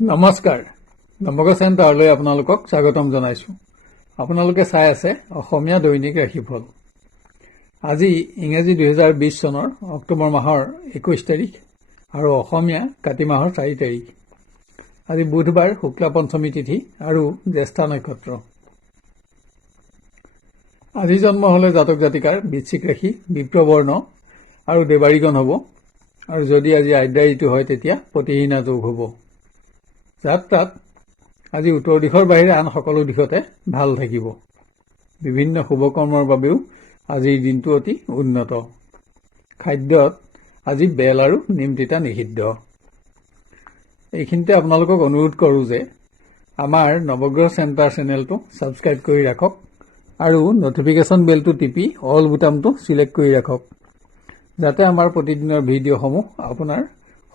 নমস্কাৰ নৱগ্ৰহ চেণ্টাৰলৈ আপোনালোকক স্বাগতম জনাইছো। আপোনালোকে চাই আছে অসমীয়া দৈনিক ৰাশিফল। আজি ইংৰাজী 2020 চনৰ অক্টোবৰ মাহৰ 21 তাৰিখ আৰু অসমীয়া কাতি মাহৰ 4 তাৰিখ। আজি বুধবাৰ শুক্লা পঞ্চমী তিথি আৰু জ্যেষ্ঠা নক্ষত্ৰ। আজি জন্ম হলে জাতক জাতিকাৰ বৃশ্চিক ৰাশি, বিপ্ৰবৰ্ণ আৰু দেৱাৰীগণ হ'ব। আৰু যদি আজি আদ্যা ঋতু হয় তেতিয়া প্ৰতিহীনা যোগ হ'ব। যাত্ৰাত আজি উত্তৰ দিশৰ বাহিৰে আন সকলো দিশতে ভাল থাকিব। বিভিন্ন শুভকৰ্মৰ বাবেও আজিৰ দিনটো অতি উন্নত। খাদ্যত আজি বেল আৰু নিম তিতা নিষিদ্ধ। এইখিনিতে আপোনালোকক অনুৰোধ কৰোঁ যে আমাৰ নৱগ্ৰহ চেণ্টাৰ চেনেলটো ছাবস্ক্ৰাইব কৰি ৰাখক আৰু নটিফিকেশ্যন বেলটো টিপি অল বুটামটো চিলেক্ট কৰি ৰাখক, যাতে আমাৰ প্ৰতিদিনৰ ভিডিঅ'সমূহ আপোনাৰ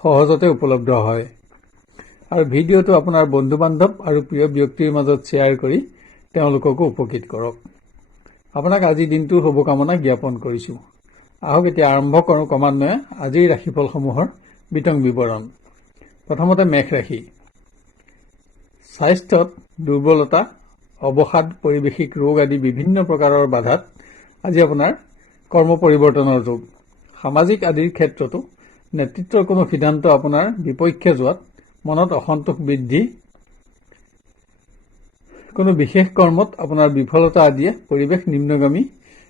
সহজতে উপলব্ধ হয়। আৰু ভিডিঅ'টো আপোনাৰ বন্ধু বান্ধৱ আৰু প্ৰিয় ব্যক্তিৰ মাজত শ্বেয়াৰ কৰি তেওঁলোককো উপকৃত কৰক। আপোনাক আজি দিনটোৰ শুভকামনা জ্ঞাপন কৰিছো। আহক এতিয়া আৰম্ভ কৰোঁ ক্ৰমান্বয়ে আজিৰ ৰাশিফলসমূহৰ বিতং বিৱৰণ। প্ৰথমতে মেষ ৰাশি। স্বাস্থ্যত দুৰ্বলতা, অৱসাদ, পৰিৱেশিক ৰোগ আদি বিভিন্ন প্ৰকাৰৰ বাধাত আজি আপোনাৰ কৰ্ম পৰিৱৰ্তনৰ যোগ। সামাজিক আদিৰ ক্ষেত্ৰতো নেতৃত্বৰ কোনো সিদ্ধান্ত আপোনাৰ বিপক্ষে যোৱাত মনত অসন্তোষ বৃদ্ধি, কোনো বিশেষ কৰ্মত আপোনাৰ বিফলতা আদিয়ে পৰিৱেশ নিম্নগামী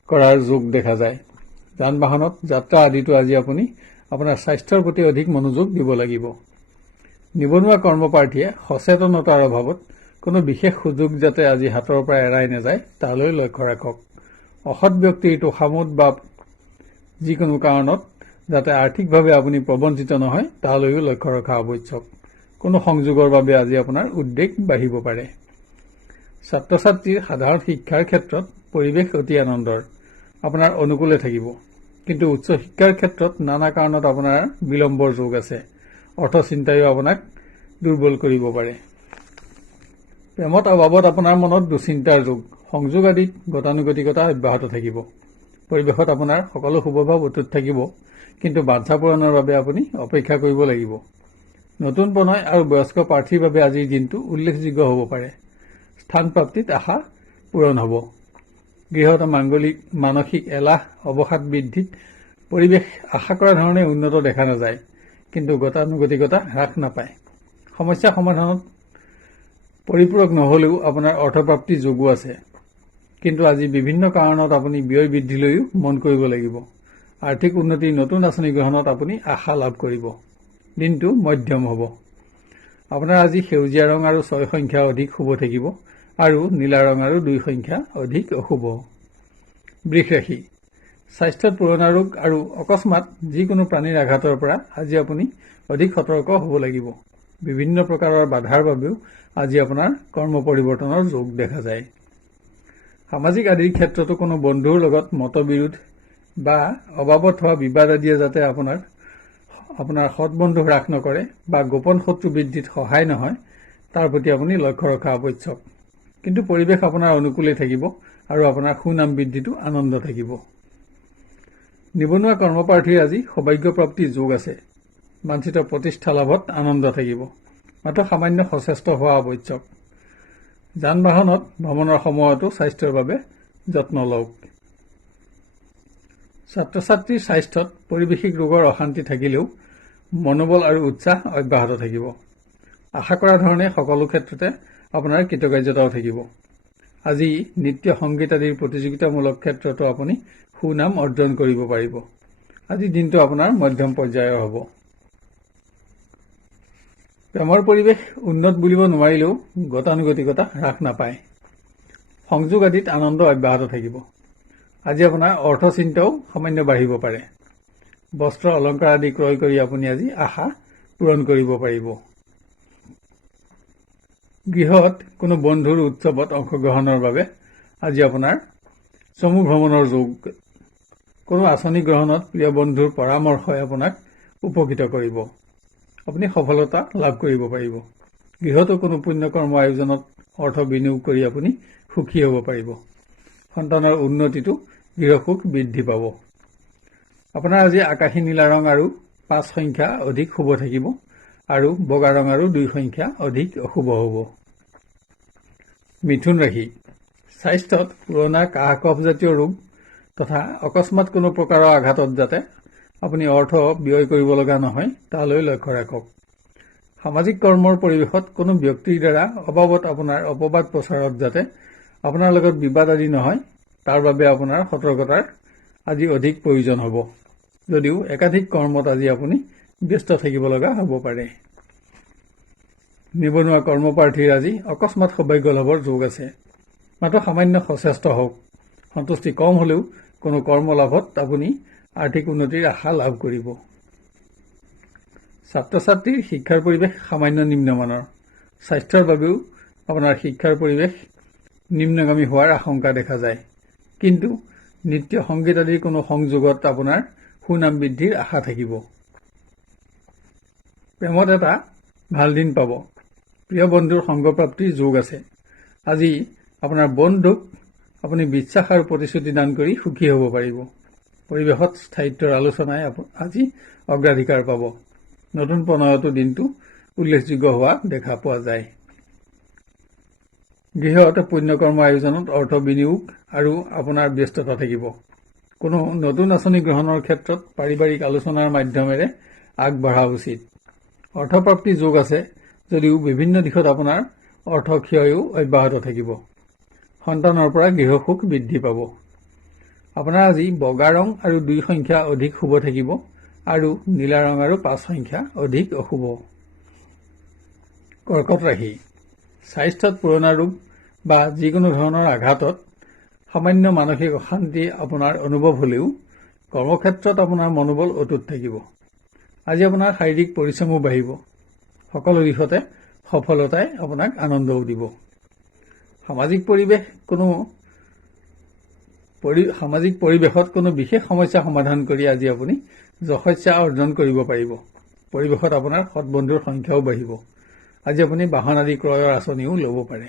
কৰাৰ যোগ দেখা যায়। যান বাহনত যাত্ৰা আদিতো আজি আপুনি আপোনাৰ স্বাস্থ্যৰ প্ৰতি অধিক মনোযোগ দিব লাগিব। নিবনুৱা কৰ্মপ্ৰাৰ্থীয়ে সচেতনতাৰ অভাৱত কোনো বিশেষ সুযোগ যাতে আজি হাতৰ পৰা এৰাই নাযায় তালৈ লক্ষ্য ৰাখক। অসৎ ব্যক্তিৰ তোষামোদ বা যিকোনো কাৰণত যাতে আৰ্থিকভাৱে আপুনি প্ৰবঞ্চিত নহয় তালৈও লক্ষ্য ৰখা আৱশ্যক। কোনো সংযোগৰ বাবে আজি আপোনাৰ উদ্বেগ বাঢ়িব পাৰে। ছাত্ৰ ছাত্ৰীৰ সাধাৰণ শিক্ষাৰ ক্ষেত্ৰত পৰিৱেশ অতি আনন্দৰ, আপোনাৰ অনুকূলে থাকিব। কিন্তু উচ্চ শিক্ষাৰ ক্ষেত্ৰত নানা কাৰণত আপোনাৰ বিলম্বৰ যোগ আছে। অৰ্থ চিন্তাইও আপোনাক দুৰ্বল কৰিব পাৰে। প্ৰেমত অভাৱত আপোনাৰ মনত দুশ্চিন্তাৰ যোগ। সংযোগ আদিত গতানুগতিকতা অব্যাহত থাকিব। পৰিৱেশত আপোনাৰ সকলো শুভভাৱ অটুট থাকিব, কিন্তু বাঞ্ছা পূৰণৰ বাবে আপুনি অপেক্ষা কৰিব লাগিব। নতুন প্ৰণয় আৰু বয়স্ক প্ৰাৰ্থীৰ বাবে আজিৰ দিনটো উল্লেখযোগ্য হ'ব পাৰে। স্থান প্ৰাপ্তিত আশা পূৰণ হ'ব। গৃহত মানসিক এলাহ, অৱসাদ বৃদ্ধিত পৰিৱেশ আশা কৰা ধৰণে উন্নত দেখা নাযায়, কিন্তু গতানুগতিকতা হ্ৰাস নাপায়। সমস্যা সমাধানত পৰিপূৰক নহলেও আপোনাৰ অৰ্থপ্ৰাপ্তিৰ যোগো আছে, কিন্তু আজি বিভিন্ন কাৰণত আপুনি ব্যয় বৃদ্ধিলৈও মন কৰিব লাগিব। আৰ্থিক উন্নতিৰ নতুন আঁচনি গ্ৰহণত আপুনি আশা লাভ কৰিব। দিনটো মধ্যম হ'ব। আপোনাৰ আজি সেউজীয়া ৰং আৰু 6 সংখ্যা অধিক শুভ থাকিব আৰু নীলা ৰং আৰু 2 সংখ্যা অধিক অশুভ। বৃষ ৰাশি। স্বাস্থ্যত পুৰণা ৰোগ আৰু অকস্মাত যিকোনো প্ৰাণীৰ আঘাতৰ পৰা আজি আপুনি অধিক সতৰ্ক হ'ব লাগিব। বিভিন্ন প্ৰকাৰৰ বাধাৰ বাবেও আজি আপোনাৰ কৰ্ম পৰিৱৰ্তনৰ যোগ দেখা যায়। সামাজিক আদিৰ ক্ষেত্ৰতো কোনো বন্ধুৰ লগত মতবিৰোধ বা অবাবত হোৱা বিবাদ আদিয়ে যাতে আপোনাৰ সৎবন্ধু হ্ৰাস নকৰে বা গোপন শত্ৰু বৃদ্ধিত সহায় নহয় তাৰ প্ৰতি আপুনি লক্ষ্য ৰখা আৱশ্যক। কিন্তু পৰিৱেশ আপোনাৰ অনুকূলে থাকিব আৰু আপোনাৰ সুনাম বৃদ্ধিটো আনন্দ থাকিব। নিবনুৱা কৰ্মপ্ৰাৰ্থীৰ আজি সৌভাগ্য প্ৰাপ্তিৰ যোগ আছে। বাঞ্ছিত প্ৰতিষ্ঠা লাভত আনন্দ থাকিব, মাত্ৰ সামান্য সচেষ্ট হোৱা আৱশ্যক। যান বাহনত ভ্ৰমণৰ সময়তো স্বাস্থ্যৰ বাবে যত্ন লওক। ছাত্ৰ ছাত্ৰীৰ স্বাস্থ্যত পৰিৱেশিক ৰোগৰ অশান্তি থাকিলেও মনোবল আৰু উৎসাহ অব্যাহত থাকিব। আশা কৰা ধৰণে সকলো ক্ষেত্ৰতে আপোনাৰ কৃতকাৰ্যতাও থাকিব। আজি নৃত্য, সংগীত আদিৰ প্ৰতিযোগিতামূলক ক্ষেত্ৰতো আপুনি সুনাম অৰ্জন কৰিব পাৰিব। আজি দিনটো আপোনাৰ মধ্যম পৰ্যায়ৰ হ'ব। প্ৰেমৰ পৰিৱেশ উন্নত বুলিব নোৱাৰিলেও গতানুগতিকতা হ্ৰাস নাপায়। সংযোগ আদিত আনন্দ অব্যাহত থাকিব। আজি আপোনাৰ অৰ্থ চিন্তাও সামান্য বাঢ়িব পাৰে। বস্ত্ৰ অলংকাৰ আদি ক্ৰয় কৰি আপুনি আজি আশা পূৰণ কৰিব পাৰিব। গৃহত কোনো বন্ধুৰ উৎসৱত অংশগ্ৰহণৰ বাবে আজি আপোনাৰ চমু ভ্ৰমণৰ যোগ। কোনো আঁচনি গ্ৰহণত প্ৰিয় বন্ধুৰ পৰামৰ্শই আপোনাক উপকৃত কৰিব। আপুনি সফলতা লাভ কৰিব পাৰিব। গৃহতো কোনো পুণ্যকৰ্ম আয়োজনত অৰ্থ বিনিয়োগ কৰি আপুনি সুখী হ'ব পাৰিব। সন্তানৰ উন্নতিটো গৃহসুখ বৃদ্ধি পাব। আপোনাৰ আজি আকাশী নীলা ৰং আৰু 5 সংখ্যা অধিক শুভ থাকিব আৰু বগা ৰং আৰু 2 সংখ্যা অধিক অশুভ হ'ব। মিথুন ৰাশি। স্বাস্থ্যত পুৰণা কাহ কফ জাতীয় ৰোগ তথা অকস্মাৎ কোনো প্ৰকাৰৰ আঘাতত যাতে আপুনি অৰ্থ ব্যয় কৰিব লগা নহয় তালৈ লক্ষ্য ৰাখক। সামাজিক কৰ্মৰ পৰিৱেশত কোনো ব্যক্তিৰ দ্বাৰা অবাবত আপোনাৰ অপবাদ প্ৰচাৰত যাতে আপোনাৰ লগত বিবাদ আদি নহয় তাৰ বাবে আপোনাৰ সতৰ্কতাৰ আজি অধিক প্ৰয়োজন হ'ব। যদিও একাধিক কৰ্মত আজি আপুনি ব্যস্ত থাকিব লগা হ'ব পাৰে। নিবনুৱা কৰ্মপ্ৰাৰ্থীৰ আজি অকস্মাৎ সৌভাগ্য লাভৰ যোগ আছে। মাত্ৰ সামান্য সচেষ্ট হওক। সন্তুষ্টি কম হলেও কোনো কৰ্মলাভত আপুনি আৰ্থিক উন্নতিৰ আশা লাভ কৰিব। ছাত্ৰ ছাত্ৰীৰ শিক্ষাৰ পৰিৱেশ সামান্য নিম্নমানৰ। স্বাস্থ্যৰ বাবেও আপোনাৰ শিক্ষাৰ পৰিৱেশ নিম্নগামী হোৱাৰ আশংকা দেখা যায়। কিন্তু নৃত্য সংগীত আদিৰ কোনো সংযোগত আপোনাৰ সুনাম বৃদ্ধিৰ আশা থাকিব। প্ৰেমত এটা ভাল দিন পাব। প্ৰিয় বন্ধুৰ সংগপ্ৰাপ্তিৰ যোগ আছে। আজি আপোনাৰ বন্ধুক আপুনি বিশ্বাস আৰু প্ৰতিশ্ৰুতি দান কৰি সুখী হ'ব পাৰিব। পৰিৱেশত স্থায়িত্বৰ আলোচনাই আজি অগ্ৰাধিকাৰ পাব। নতুন প্ৰণয়তো দিনটো উল্লেখযোগ্য হোৱা দেখা পোৱা যায়। গৃহত পুণ্যকৰ্ম আয়োজনত অৰ্থ বিনিয়োগ আৰু আপোনাৰ ব্যস্ততা থাকিব। কোনো নতুন আঁচনি গ্ৰহণৰ ক্ষেত্ৰত পাৰিবাৰিক আলোচনাৰ মাধ্যমেৰে আগবঢ়া উচিত। অৰ্থপ্ৰাপ্তিৰ যোগ আছে যদিও বিভিন্ন দিশত আপোনাৰ অৰ্থ ক্ষয়ো অব্যাহত থাকিব। সন্তানৰ পৰা গৃহসুখ বৃদ্ধি পাব। আপোনাৰ আজি বগা ৰং আৰু 2 সংখ্যা অধিক শুভ থাকিব আৰু নীলা ৰং আৰু 5 সংখ্যা অধিক অশুভ। কৰ্কট ৰাশি। স্বাস্থ্যত পুৰণা ৰোগ বা যিকোনো ধৰণৰ আঘাতত সামান্য মানসিক অশান্তি আপোনাৰ অনুভৱ হলেও কৰ্মক্ষেত্ৰত আপোনাৰ মনোবল অটুট থাকিব। আজি আপোনাৰ শাৰীৰিক পৰিশ্ৰমো বাঢ়িব। সকলো দিশতে সফলতাই আপোনাক আনন্দও দিব। সামাজিক পৰিৱেশত কোনো বিশেষ সমস্যা সমাধান কৰি আজি আপুনি যশস্যা অৰ্জন কৰিব পাৰিব। পৰিৱেশত আপোনাৰ সৎবন্ধুৰ সংখ্যাও বাঢ়িব। আজি আপুনি বাহন আদি ক্ৰয়ৰ আঁচনিও ল'ব পাৰে।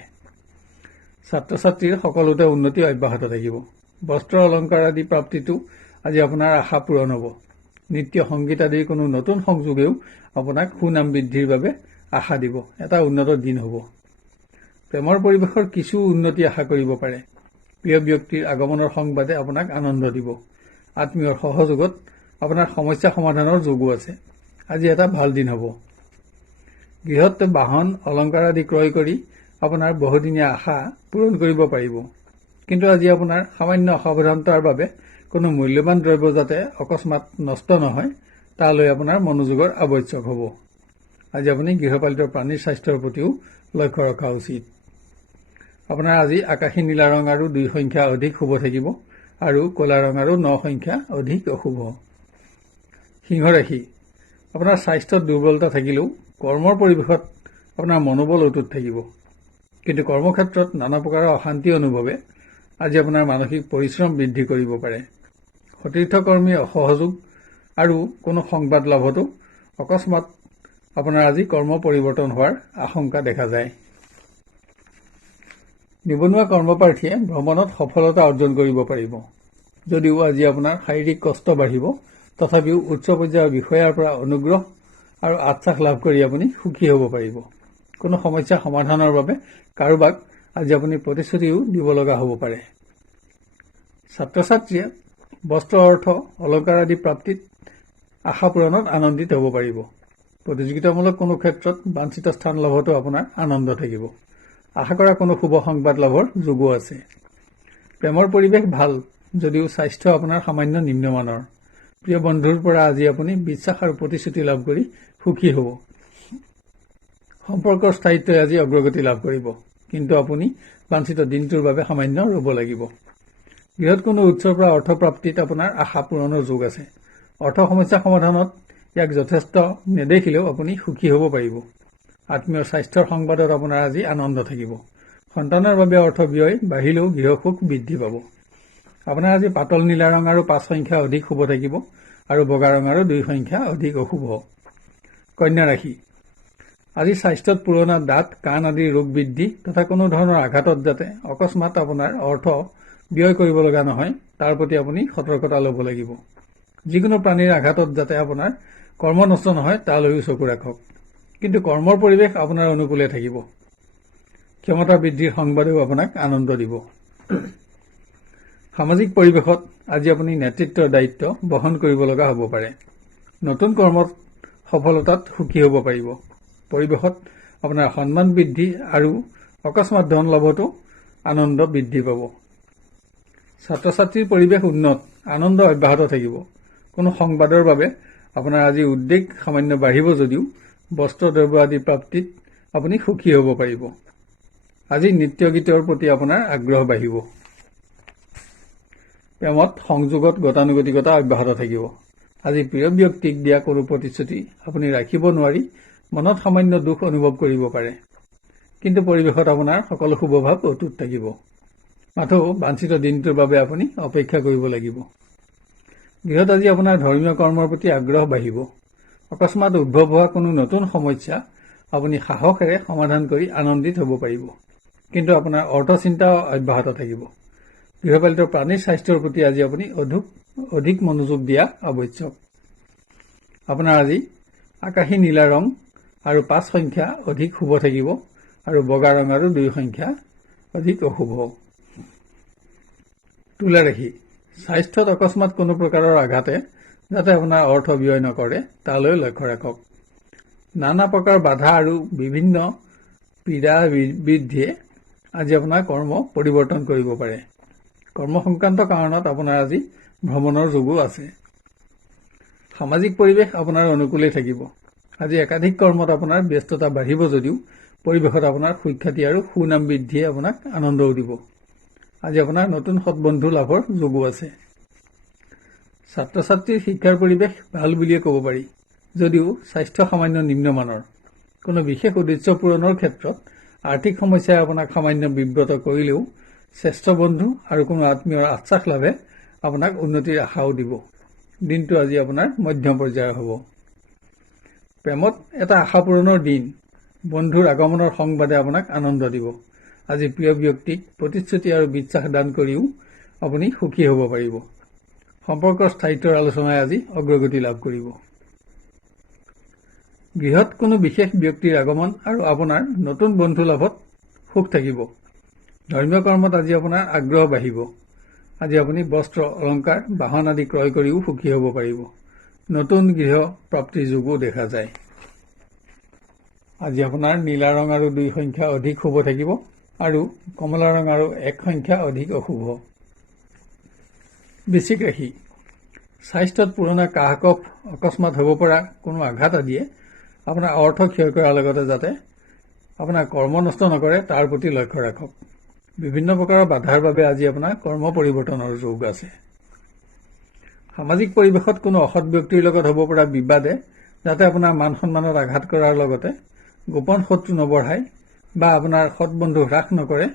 ছাত্ৰ ছাত্ৰীৰ সকলোতে উন্নতি অব্যাহত থাকিব। বস্ত্ৰ অলংকাৰ আদি প্ৰাপ্তিটো আজি আপোনাৰ আশা পূৰণ হ'ব। নৃত্য সংগীত আদিৰ কোনো নতুন সংযোগেও আপোনাক সুনাম বৃদ্ধিৰ বাবে আশা দিব। এটা উন্নত দিন হ'ব। প্ৰেমৰ পৰিৱেশৰ কিছু উন্নতি আশা কৰিব পাৰে। প্ৰিয় ব্যক্তিৰ আগমনৰ সংবাদে আপোনাক আনন্দ দিব। আত্মীয়ৰ সহযোগত আপোনাৰ সমস্যা সমাধানৰ যোগো আছে। আজি এটা ভাল দিন হ'ব। গৃহত বাহন অলংকাৰ আদি ক্ৰয় কৰি আপোনাৰ বহুদিনীয়া আশা পূৰণ কৰিব পাৰিব। কিন্তু আজি আপোনাৰ সামান্য অসাৱধানতাৰ বাবে কোনো মূল্যৱান দ্ৰব্য যাতে অকস্মাৎ নষ্ট নহয় তালৈ আপোনাৰ মনোযোগৰ আৱশ্যক হ'ব। আজি আপুনি গৃহপালিত প্ৰাণীৰ স্বাস্থ্যৰ প্ৰতিও লক্ষ্য ৰখা উচিত। আপোনাৰ আজি আকাশী নীলা ৰং আৰু 2 সংখ্যা অধিক শুভ থাকিব আৰু ক'লা ৰং আৰু 9 সংখ্যা অধিক অশুভ। সিংহ ৰাশি। আপোনাৰ স্বাস্থ্যত দুৰ্বলতা থাকিলেও কৰ্মৰ পৰিৱেশত আপোনাৰ মনোবল অটুট থাকিব। কিন্তু কৰ্মক্ষেত্ৰত নানা প্ৰকাৰৰ অশান্তি অনুভৱে আজি আপোনাৰ মানসিক পৰিশ্ৰম বৃদ্ধি কৰিব পাৰে। সতীৰ্থকৰ্মীৰ অসহযোগ আৰু কোনো সংবাদ লাভতো অকস্মাৎ আপোনাৰ আজি কৰ্ম পৰিৱৰ্তন হোৱাৰ আশংকা দেখা যায়। নিবনুৱা কৰ্মপ্ৰাৰ্থীয়ে ভ্ৰমণত সফলতা অৰ্জন কৰিব পাৰিব। যদিও আজি আপোনাৰ শাৰীৰিক কষ্ট বাঢ়িব তথাপিও উচ্চ পৰ্যায়ৰ বিষয়াৰ পৰা অনুগ্ৰহ আৰু আশ্বাস লাভ কৰি আপুনি সুখী হ'ব পাৰিব। কোনো সমস্যা সমাধানৰ বাবে কাৰোবাক আজি আপুনি প্ৰতিশ্ৰুতিও দিব লগা হ'ব পাৰে। ছাত্ৰ ছাত্ৰীয়ে বস্ত্ৰ অৰ্থ অলংকাৰ আদি প্ৰাপ্তিত আশা পূৰণত আনন্দিত হ'ব পাৰিব। প্ৰতিযোগিতামূলক কোনো ক্ষেত্ৰত বাঞ্ছিত স্থান লাভতো আপোনাৰ আনন্দ থাকিব। আশা কৰা কোনো শুভ সংবাদ লাভৰ যোগো আছে। প্ৰেমৰ পৰিৱেশ ভাল যদিও স্বাস্থ্য আপোনাৰ সামান্য নিম্নমানৰ। প্ৰিয় বন্ধুৰ পৰা আজি আপুনি বিশ্বাস আৰু প্ৰতিশ্ৰুতি লাভ কৰি সুখী হ'ব। সম্পৰ্কৰ স্থায়িত্বই আজি অগ্ৰগতি লাভ কৰিব। কিন্তু আপুনি বাঞ্ছিত দিনটোৰ বাবে সামান্য ৰ'ব লাগিব। গৃহত কোনো উৎসৰ পৰা অৰ্থপ্ৰাপ্তিত আপোনাৰ আশা পূৰণৰ যোগ আছে। অৰ্থ সমস্যা সমাধানত ইয়াক যথেষ্ট নেদেখিলেও আপুনি সুখী হ'ব পাৰিব। আত্মীয়ৰ স্বাস্থ্যৰ সংবাদত আপোনাৰ আজি আনন্দ থাকিব। সন্তানৰ বাবে অৰ্থ ব্যয় বাঢ়িলেও গৃহসুখ বৃদ্ধি পাব। আপোনাৰ আজি পাতল নীলা ৰং আৰু 5 সংখ্যা অধিক শুভ থাকিব আৰু বগা ৰং আৰু 2 সংখ্যা অধিক অশুভ। কন্যা ৰাশি। আজি স্বাস্থ্যত পুৰণা দাঁত কাণ আদিৰ ৰোগ বৃদ্ধি তথা কোনো ধৰণৰ আঘাতত যাতে অকস্মাৎ আপোনাৰ অৰ্থ ব্যয় কৰিব লগা নহয় তাৰ প্ৰতি আপুনি সতৰ্কতা ল'ব লাগিব। যিকোনো প্ৰাণীৰ আঘাতত যাতে আপোনাৰ কৰ্ম নষ্ট নহয় তালৈও চকু ৰাখক। কিন্তু কৰ্মৰ পৰিৱেশ আপোনাৰ অনুকূলে থাকিব। ক্ষমতা বৃদ্ধিৰ সংবাদেও আপোনাক আনন্দ দিব। সামাজিক পৰিৱেশত আজি আপুনি নেতৃত্বৰ দায়িত্ব বহন কৰিব লগা হ'ব পাৰে। নতুন কৰ্মত সফলতাত সুখী হ'ব পাৰিব। পৰিৱেশত আপোনাৰ সন্মান বৃদ্ধি আৰু অকস্মাত ধন লাভতো আনন্দ বৃদ্ধি পাব। ছাত্ৰ ছাত্ৰীৰ পৰিৱেশ উন্নত, আনন্দ অব্যাহত থাকিব। কোনো সংবাদৰ বাবে আপোনাৰ আজি উদ্বেগ সামান্য বাঢ়িব যদিও বস্ত্ৰ দ্ৰব্য আদি প্ৰাপ্তিত আপুনি সুখী হ'ব পাৰিব। আজি নৃত্য গীতৰ প্ৰতি আপোনাৰ আগ্ৰহ বাঢ়িব। প্ৰেমত সংযোগত গতানুগতিকতা অব্যাহত থাকিব। আজি প্ৰিয় ব্যক্তিক দিয়া কোনো প্ৰতিশ্ৰুতি আপুনি ৰাখিব নোৱাৰি মনত সামান্য দুখ অনুভৱ কৰিব পাৰে। কিন্তু পৰিৱেশত আপোনাৰ সকলো শুভভাৱ অটুট থাকিব। মাথো বাঞ্ছিত দিনটোৰ বাবে আপুনি অপেক্ষা কৰিব লাগিব। গৃহত আজি আপোনাৰ ধৰ্মীয় কৰ্মৰ প্ৰতি আগ্ৰহ বাঢ়িব। অকস্মাত উদ্ভৱ হোৱা কোনো নতুন সমস্যা আপুনি সাহসেৰে সমাধান কৰি আনন্দিত হ'ব পাৰিব। কিন্তু আপোনাৰ অৰ্থচিন্তা অব্যাহত থাকিব। গৃহপালিত প্ৰাণীৰ স্বাস্থ্যৰ প্ৰতি আজি আপুনি অধিক মনোযোগ দিয়া আৱশ্যক। আপোনাৰ আজি আকাশী নীলা ৰং আৰু 5 সংখ্যা অধিক শুভ থাকিব আৰু বগা ৰং আৰু 2 সংখ্যা অধিক অশুভ। তুলা ৰাশি, স্বাস্থ্যত অকস্মাত কোনো প্ৰকাৰৰ আঘাতে যাতে আপোনাৰ অৰ্থ ব্যয় নকৰে তালৈ লক্ষ্য ৰাখক। নানা প্ৰকাৰ বাধা আৰু বিভিন্ন পীড়া বৃদ্ধিয়ে আজি আপোনাৰ কৰ্ম পৰিৱৰ্তন কৰিব পাৰে। কৰ্ম সংক্ৰান্ত কাৰণত আপোনাৰ আজি ভ্ৰমণৰ যোগো আছে। সামাজিক পৰিৱেশ আপোনাৰ অনুকূলেই থাকিব। আজি একাধিক কৰ্মত আপোনাৰ ব্যস্ততা বাঢ়িব যদিও পৰিৱেশত আপোনাৰ সুখ্যাতি আৰু সুনাম বৃদ্ধিয়ে আপোনাক আনন্দও দিব। আজি আপোনাৰ নতুন সৎবন্ধু লাভৰ যোগো আছে। ছাত্ৰ ছাত্ৰীৰ শিক্ষাৰ পৰিৱেশ ভাল বুলিয়ে ক'ব পাৰি, যদিও স্বাস্থ্য সামান্য নিম্নমানৰ। কোনো বিশেষ উদ্দেশ্য পূৰণৰ ক্ষেত্ৰত আৰ্থিক সমস্যাই আপোনাক সামান্য বিব্ৰত কৰিলেও শ্ৰেষ্ঠ বন্ধু আৰু কোনো আত্মীয়ৰ আশ্বাস লাভে আপোনাক উন্নতিৰ আশাও দিব। দিনটো আজি আপোনাৰ মধ্যম পৰ্যায়ৰ হ'ব। প্ৰেমত এটা আশা পূৰণৰ দিন। বন্ধুৰ আগমনৰ সংবাদে আপোনাক আনন্দ দিব। আজি প্ৰিয় ব্যক্তিক প্ৰতিশ্ৰুতি আৰু বিশ্বাস দান কৰিও আপুনি সুখী হ'ব পাৰিব। সম্পৰ্কৰ স্থায়িত্বৰ আলোচনাই আজি অগ্ৰগতি লাভ কৰিব। গৃহত কোনো বিশেষ ব্যক্তিৰ আগমন আৰু আপোনাৰ নতুন বন্ধু লাভত সুখ থাকিব। ধৰ্মীয় কৰ্মত আজি আপোনাৰ আগ্ৰহ বাঢ়িব। আজি আপুনি বস্ত্ৰ, অলংকাৰ, বাহন আদি ক্ৰয় কৰিও সুখী হ'ব পাৰিব। নতুন গৃহ প্ৰাপ্তিৰ যোগো দেখা যায়। আজি আপোনাৰ নীলা ৰং আৰু 2 সংখ্যা অধিক শুভ থাকিব আৰু কমলা ৰং আৰু 1 সংখ্যা অধিক অশুভ। বৃশ্চিক ৰাশি, স্বাস্থ্যত পুৰণা কাহ কফ, অকস্মাত হ'ব পৰা কোনো আঘাত আদিয়ে আপোনাৰ অৰ্থ ক্ষয় কৰাৰ লগতে যাতে আপোনাৰ কৰ্ম নষ্ট নকৰে তাৰ প্ৰতি লক্ষ্য ৰাখক। বিভিন্ন প্ৰকাৰৰ বাধাৰ বাবে আজি আপোনাৰ কৰ্ম পৰিৱৰ্তনৰ যোগ আছে। সামাজিক পৰিৱেশত কোনো অসৎ ব্যক্তিৰ লগত হ'ব পৰা বিবাদে যাতে আপোনাৰ মান সন্মানত আঘাত কৰাৰ লগতে গোপন শত্ৰু নবঢ়ায় বা আপোনাৰ সৎ বন্ধু হ্ৰাস নকৰে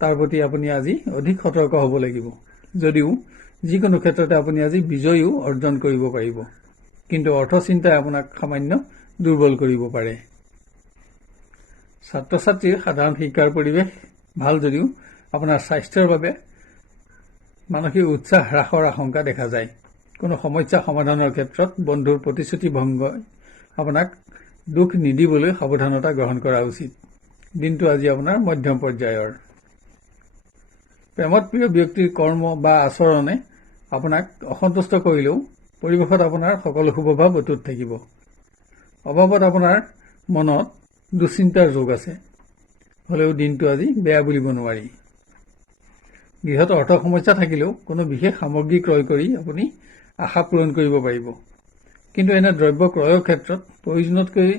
তাৰ প্ৰতি আপুনি আজি অধিক সতৰ্ক হ'ব লাগিব। যদিও যিকোনো ক্ষেত্ৰতে আপুনি আজি বিজয়ীও অৰ্জন কৰিব পাৰিব, কিন্তু অৰ্থচিন্তাই আপোনাক সামান্য দুৰ্বল কৰিব পাৰে। ছাত্ৰ ছাত্ৰীৰ সাধাৰণ শিক্ষাৰ পৰিৱেশ ভাল যদিও আপোনাৰ স্বাস্থ্যৰ বাবে মানসিক উৎসাহ হ্ৰাসৰ আশংকা দেখা যায়। কোনো সমস্যা সমাধানৰ ক্ষেত্ৰত বন্ধুৰ প্ৰতিশ্ৰুতি ভংগই আপোনাক দুখ নিদিবলৈ সাৱধানতা গ্ৰহণ কৰা উচিত। দিনটো আজি আপোনাৰ মধ্যম পৰ্যায়ৰ। প্ৰেমত প্ৰিয় ব্যক্তিৰ কৰ্ম বা আচৰণে আপোনাক অসন্তুষ্ট কৰিলেও পৰিৱেশত আপোনাৰ সকলো শুভভাৱ অটুট থাকিব। অভাৱত আপোনাৰ মনত দুশ্চিন্তাৰ যোগ আছে, হ'লেও দিনটো আজি বেয়া বুলিব নোৱাৰি। গৃহত অৰ্থ সমস্যা থাকিলেও কোনো বিশেষ সামগ্ৰী ক্ৰয় কৰি আপুনি আশা পূৰণ কৰিব পাৰিব। কিন্তু এনে দ্ৰব্য ক্ৰয়ৰ ক্ষেত্ৰত প্ৰয়োজনতকৈ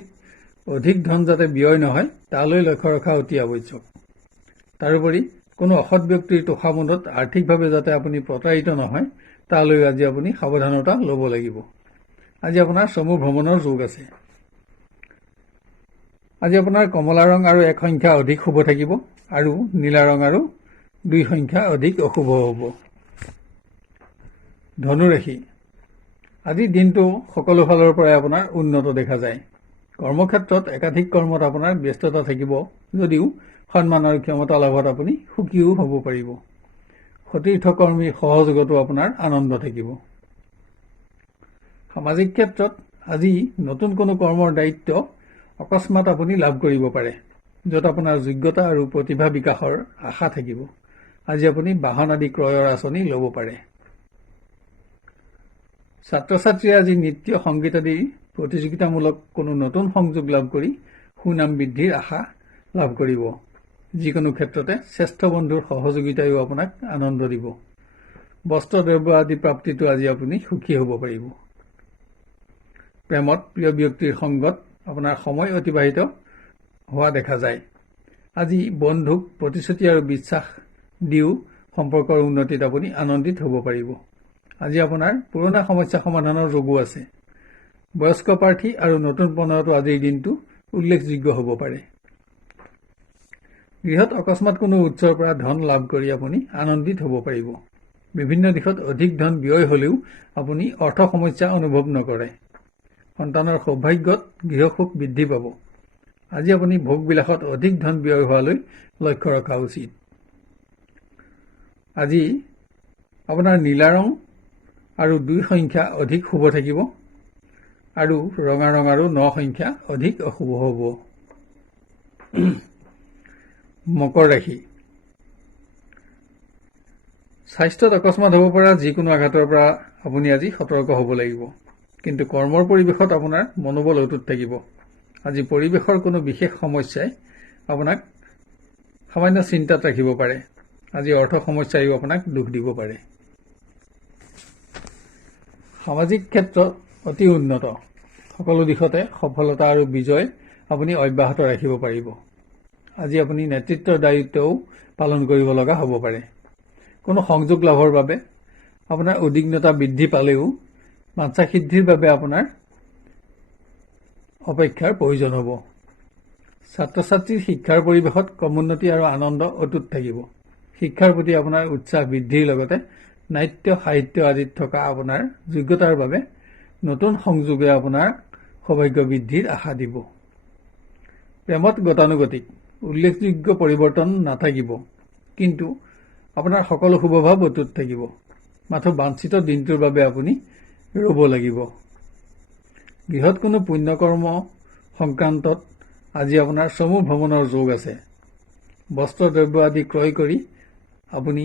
অধিক ধন যাতে ব্যয় নহয় তালৈ লক্ষ্য ৰখা অতি আৱশ্যক। তাৰোপৰি কোনো অসৎ ব্যক্তিৰ তোষামোদত আৰ্থিকভাৱে যাতে আপুনি প্ৰতাৰিত নহয় তালৈ আজি আপুনি সাৱধানতা ল'ব লাগিব। আজি আপোনাৰ চমু ভ্ৰমণৰ যোগ আছে। আজি আপোনাৰ কমলা ৰং আৰু 1 সংখ্যা অধিক শুভ থাকিব আৰু নীলা ৰং আৰু 2 সংখ্যা অধিক অশুভ হ'ব। ধনু ৰাশি, আজি দিনটো সকলো ফালৰ পৰাই আপোনাৰ উন্নত দেখা যায়। কৰ্মক্ষেত্ৰত একাধিক কৰ্মত আপোনাৰ ব্যস্ততা থাকিব যদিও সন্মান আৰু ক্ষমতা লাভত আপুনি সুখীও হ'ব পাৰিব। সতীৰ্থ কৰ্মীৰ সহযোগতো আপোনাৰ আনন্দ থাকিব। সামাজিক ক্ষেত্ৰত আজি নতুন কোনো কৰ্মৰ দায়িত্ব অকস্মাত আপুনি লাভ কৰিব পাৰে, য'ত আপোনাৰ যোগ্যতা আৰু প্ৰতিভা বিকাশৰ আশা থাকিব। আজি আপুনি বাহন আদি ক্ৰয়ৰ আঁচনি ল'ব পাৰে। ছাত্ৰ ছাত্ৰীয়ে আজি নৃত্য, সংগীত আদি প্ৰতিযোগিতামূলক কোনো নতুন সংযোগ লাভ কৰি সুনাম বৃদ্ধিৰ আশা লাভ কৰিব। যিকোনো ক্ষেত্ৰতে শ্ৰেষ্ঠ বন্ধুৰ সহযোগিতায়ো আপোনাক আনন্দ দিব। বস্ত্ৰ দ্ৰব্য আদি প্ৰাপ্তিটো আজি আপুনি সুখী হ'ব পাৰিব। প্ৰেমত প্ৰিয় ব্যক্তিৰ সংগত আপোনাৰ সময় অতিবাহিত হোৱা দেখা যায়। আজি বন্ধুক প্ৰতিশ্ৰুতি আৰু বিশ্বাস দিও সম্পৰ্কৰ উন্নতিত আপুনি আনন্দিত হ'ব পাৰিব। আজি আপোনাৰ পুৰণা সমস্যা সমাধানৰ যোগো আছে। বয়স্ক প্ৰাৰ্থী আৰু নতুন প্ৰণয়তো আজিৰ দিনটো উল্লেখযোগ্য হ'ব পাৰে। গৃহত অকস্মাত কোনো উৎসৰ পৰা ধন লাভ কৰি আপুনি আনন্দিত হ'ব পাৰিব। বিভিন্ন দিশত অধিক ধন ব্যয় হ'লেও আপুনি অৰ্থ সমস্যা অনুভৱ নকৰে। সন্তানৰ সৌভাগ্যত গৃহসুখ বৃদ্ধি পাব। আজি আপুনি ভোগবিলাসত অধিক ধন ব্যয় হোৱালৈ লক্ষ্য ৰখা উচিত। আজি আপোনাৰ নীলা ৰং আৰু 2 সংখ্যা অধিক শুভ থাকিব আৰু ৰঙা ৰং আৰু 9 সংখ্যা অধিক অশুভ হ'ব। মকৰ ৰাশি। স্বাস্থ্যত অকস্মাত হ'ব পৰা যিকোনো আঘাতৰ পৰা আপুনি আজি সতৰ্ক হ'ব লাগিব। কিন্তু কৰ্মৰ পৰিৱেশত আপোনাৰ মনোবল অটুট থাকিব। আজি পৰিৱেশৰ কোনো বিশেষ সমস্যাই আপোনাক সামান্য চিন্তাত ৰাখিব পাৰে। আজি অৰ্থ সমস্যায়ো আপোনাক দুখ দিব পাৰে। সামাজিক ক্ষেত্ৰত অতি উন্নত। সকলো দিশতে সফলতা আৰু বিজয় আপুনি অব্যাহত ৰাখিব পাৰিব। আজি আপুনি নেতৃত্বৰ দায়িত্বও পালন কৰিব লগা হ'ব পাৰে। কোনো সংযোগ লাভৰ বাবে আপোনাৰ উদ্বিগ্নতা বৃদ্ধি পালেও বাঞ্ছা সিদ্ধিৰ বাবে আপোনাৰ অপেক্ষাৰ প্ৰয়োজন হ'ব। ছাত্ৰ ছাত্ৰীৰ শিক্ষাৰ পৰিৱেশত ক্ৰমোন্নতি আৰু আনন্দ অটুট থাকিব। শিক্ষাৰ প্ৰতি আপোনাৰ উৎসাহ বৃদ্ধিৰ লগতে নাট্য, সাহিত্য আদিত থকা আপোনাৰ যোগ্যতাৰ বাবে নতুন সংযোগে আপোনাৰ সৌভাগ্য বৃদ্ধিৰ আশা দিব। প্ৰেমত গতানুগতিক উল্লেখযোগ্য পৰিৱৰ্তন নাথাকিব, কিন্তু আপোনাৰ সকলো শুভভাৱ অটুট থাকিব। মাথো বাঞ্ছিত দিনটোৰ বাবে আপুনি ৰ'ব লাগিব। গৃহত কোনো পুণ্যকৰ্ম সংক্ৰান্তত আজি আপোনাৰ চমু ভ্ৰমণৰ যোগ আছে। বস্ত্ৰ দ্ৰব্য আদি ক্ৰয় কৰি আপুনি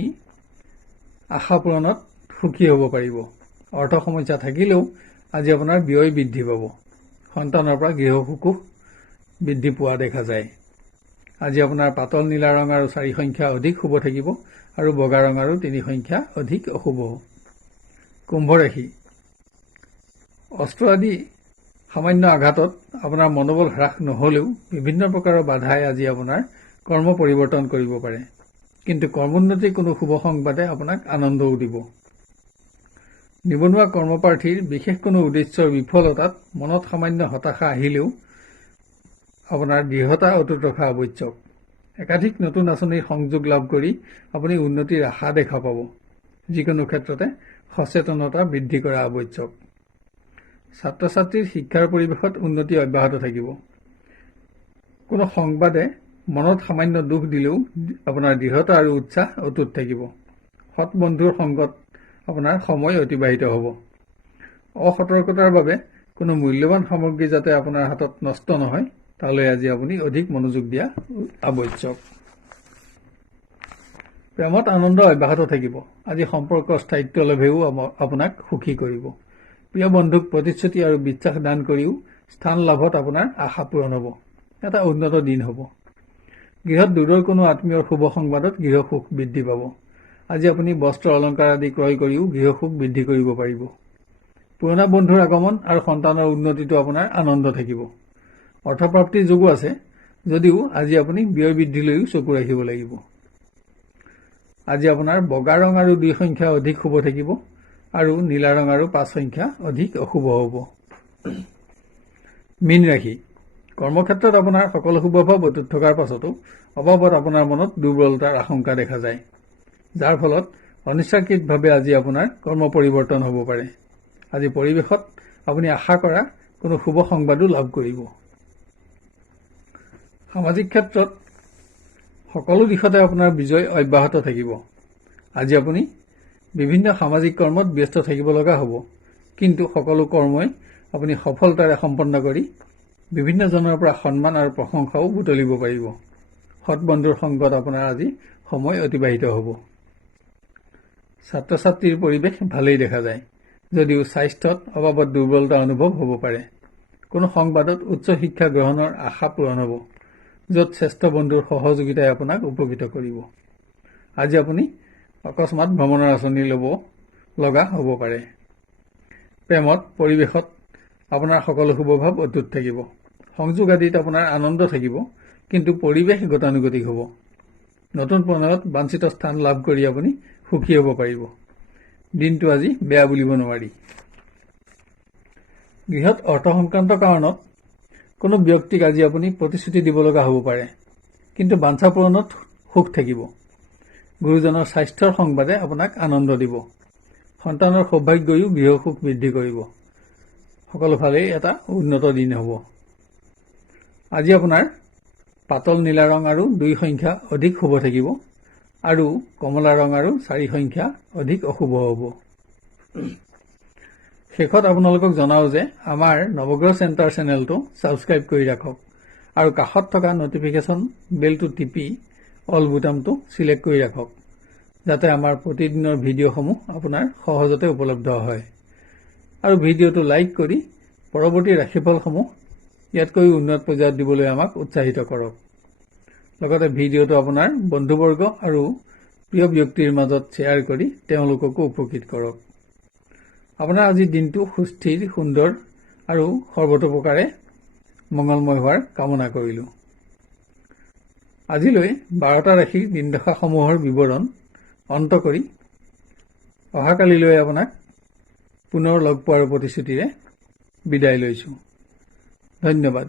আশা পূৰণত সুখী হ'ব পাৰিব। অৰ্থ সমস্যা থাকিলেও আজি আপোনাৰ ব্যয় বৃদ্ধি পাব। সন্তানৰ পৰা গৃহসুখো বৃদ্ধি পোৱা দেখা যায়। আজি আপোনাৰ পাতল নীলা ৰং আৰু 4 সংখ্যা অধিক শুভ থাকিব আৰু বগা ৰং আৰু 3 সংখ্যা অধিক অশুভ। কুম্ভ ৰাশি। অস্ত্ৰ আদি সামান্য আঘাতত আপোনাৰ মনোবল হ্ৰাস নহ'লেও বিভিন্ন প্ৰকাৰৰ বাধাই আজি আপোনাৰ কৰ্ম পৰিৱৰ্তন কৰিব পাৰে। কিন্তু কৰ্মোন্নতিৰ কোনো শুভ সংবাদে আপোনাক আনন্দও দিব। নিবনুৱা কৰ্মপ্ৰাৰ্থীৰ বিশেষ কোনো উদ্দেশ্যৰ বিফলতাত মনত সামান্য হতাশা আহিলেও আপোনাৰ দৃঢ়তা অটুট ৰখা আৱশ্যক। একাধিক নতুন আঁচনিৰ সংযোগ লাভ কৰি আপুনি উন্নতিৰ আশা দেখা পাব। যিকোনো ক্ষেত্ৰতে সচেতনতা বৃদ্ধি কৰা আৱশ্যক। ছাত্ৰ ছাত্ৰীৰ শিক্ষাৰ পৰিৱেশত উন্নতি অব্যাহত থাকিব। কোনো সংবাদে মনত সামান্য দুখ দিলেও আপোনাৰ দৃঢ়তা আৰু উৎসাহ অটুট থাকিব। সৎ বন্ধুৰ সংগত আপোনাৰ সময় অতিবাহিত হ'ব। অসতৰ্কতাৰ বাবে কোনো মূল্যৱান সামগ্ৰী যাতে আপোনাৰ হাতত নষ্ট নহয় তালৈ আজি আপুনি অধিক মনোযোগ দিয়া আৱশ্যক। প্ৰেমত আনন্দ অব্যাহত থাকিব। আজি সম্পৰ্ক স্থায়িত্ব লাভেও আপোনাক সুখী কৰিব। প্ৰিয় বন্ধুক প্ৰতিশ্ৰুতি আৰু বিশ্বাস দান কৰিও স্থান লাভত আপোনাৰ আশা পূৰণ হ'ব। এটা উন্নত দিন হ'ব। গৃহত দূৰৰ কোনো আত্মীয়ৰ শুভ সংবাদত গৃহসুখ বৃদ্ধি পাব। আজি আপুনি বস্ত্ৰ অলংকাৰ আদি ক্ৰয় কৰিও গৃহসুখ বৃদ্ধি কৰিব পাৰিব। পুৰণা বন্ধুৰ আগমন আৰু সন্তানৰ উন্নতিটো আপোনাৰ আনন্দ থাকিব। অৰ্থপ্ৰাপ্তিৰ যোগো আছে, যদিও আজি আপুনি ব্যয় বৃদ্ধিলৈও চকু ৰাখিব লাগিব। আজি আপোনাৰ বগা ৰং আৰু 2 সংখ্যা অধিক শুভ থাকিব আৰু নীলা ৰং আৰু 5 সংখ্যা অধিক অশুভ হ'ব। মীন ৰাশি। কৰ্মক্ষেত্ৰত আপোনাৰ সকলো শুভভাৱ অটুট থকাৰ পাছতো অবাবত আপোনাৰ মনত দুৰ্বলতাৰ আশংকা দেখা যায়, যাৰ ফলত অনিচ্ছাকৃতভাৱে আজি আপোনাৰ কৰ্ম পৰিৱৰ্তন হ'ব পাৰে। আজি পৰিৱেশত আপুনি আশা কৰা কোনো শুভ সংবাদো লাভ কৰিব। সামাজিক ক্ষেত্ৰত সকলো দিশতে আপোনাৰ বিজয় অব্যাহত থাকিব। আজি আপুনি বিভিন্ন সামাজিক কৰ্মত ব্যস্ত থাকিব লগা হ'ব, কিন্তু সকলো কৰ্মই আপুনি সফলতাৰে সম্পন্ন কৰি বিভিন্ন জনৰ পৰা সন্মান আৰু প্ৰশংসাও বুটলিব পাৰিব। সৎ বন্ধুৰ সংগত আপোনাৰ আজি সময় অতিবাহিত হ'ব। ছাত্ৰ ছাত্ৰীৰ পৰিৱেশ ভালেই দেখা যায়, যদিও স্বাস্থ্যত অবাবত দুৰ্বলতা অনুভৱ হ'ব পাৰে। কোনো সংবাদত উচ্চ শিক্ষা গ্ৰহণৰ আশা পূৰণ হ'ব, য'ত শ্ৰেষ্ঠ বন্ধুৰ সহযোগিতাই আপোনাক উপকৃত কৰিব। আজি আপুনি অকস্মাত ভ্ৰমণৰ আঁচনি ল'ব লগা হ'ব পাৰে। প্ৰেমত পৰিৱেশত আপোনাৰ সকলো শুভভাৱ অটুট থাকিব। সংযোগ আদিত আপোনাৰ আনন্দ থাকিব, কিন্তু পৰিৱেশ গতানুগতিক হ'ব। নতুন প্ৰণয়ত বাঞ্ছিত স্থান লাভ কৰি আপুনি সুখী হ'ব পাৰিব। দিনটো আজি বেয়া বুলিব নোৱাৰি। গৃহত অৰ্থ সংক্ৰান্ত কাৰণত কোনো ব্যক্তিক আজি আপুনি প্ৰতিশ্ৰুতি দিব লগা হ'ব পাৰে, কিন্তু বাঞ্ছা পূৰণত সুখ থাকিব। গুৰুজনৰ স্বাস্থ্যৰ সংবাদে আপোনাক আনন্দ দিব। সন্তানৰ সৌভাগ্যইও গৃহ সুখ বৃদ্ধি কৰিব। সকলোফালেই এটা উন্নত দিন হ'ব। আজি আপোনাৰ পাতল নীলা ৰং আৰু 2 সংখ্যা অধিক শুভ থাকিব, আৰু কমলা ৰং আৰু 4 সংখ্যা অধিক অশুভ হ'ব। শেষত আপোনালোকক জনাও যে আমাৰ নৱগ্ৰহ চেণ্টাৰ চেনেলটো ছাবস্ক্ৰাইব কৰি ৰাখক আৰু কাষত থকা নটিফিকেশ্যন বেলটো টিপি অল বুটামটো চিলেক্ট কৰি ৰাখক, যাতে আমাৰ প্ৰতিদিনৰ ভিডিঅ'সমূহ আপোনাৰ সহজতে উপলব্ধ হয়। আৰু ভিডিঅ'টো লাইক কৰি পৰৱৰ্তী ৰাশিফলসমূহ ইয়াতকৈ উন্নত পৰ্যায়ত দিবলৈ আমাক উৎসাহিত কৰক। লগতে ভিডিঅ'টো আপোনাৰ বন্ধুবৰ্গ আৰু প্ৰিয় ব্যক্তিৰ মাজত শ্বেয়াৰ কৰি তেওঁলোককো উপকৃত কৰক। আপোনাৰ আজিৰ দিনটো সুস্থিৰ, সুন্দৰ আৰু সৰ্বতোপ্ৰকাৰে মংগলময় হোৱাৰ কামনা কৰিলোঁ। আজিলৈ 12টা ৰাশিৰ দিনদশাসমূহৰ বিৱৰণ অন্ত কৰি অহাকালিলৈ আপোনাক পুনৰ লগ পোৱাৰ প্ৰতিশ্ৰুতিৰে বিদায় লৈছোঁ। ধন্যবাদ।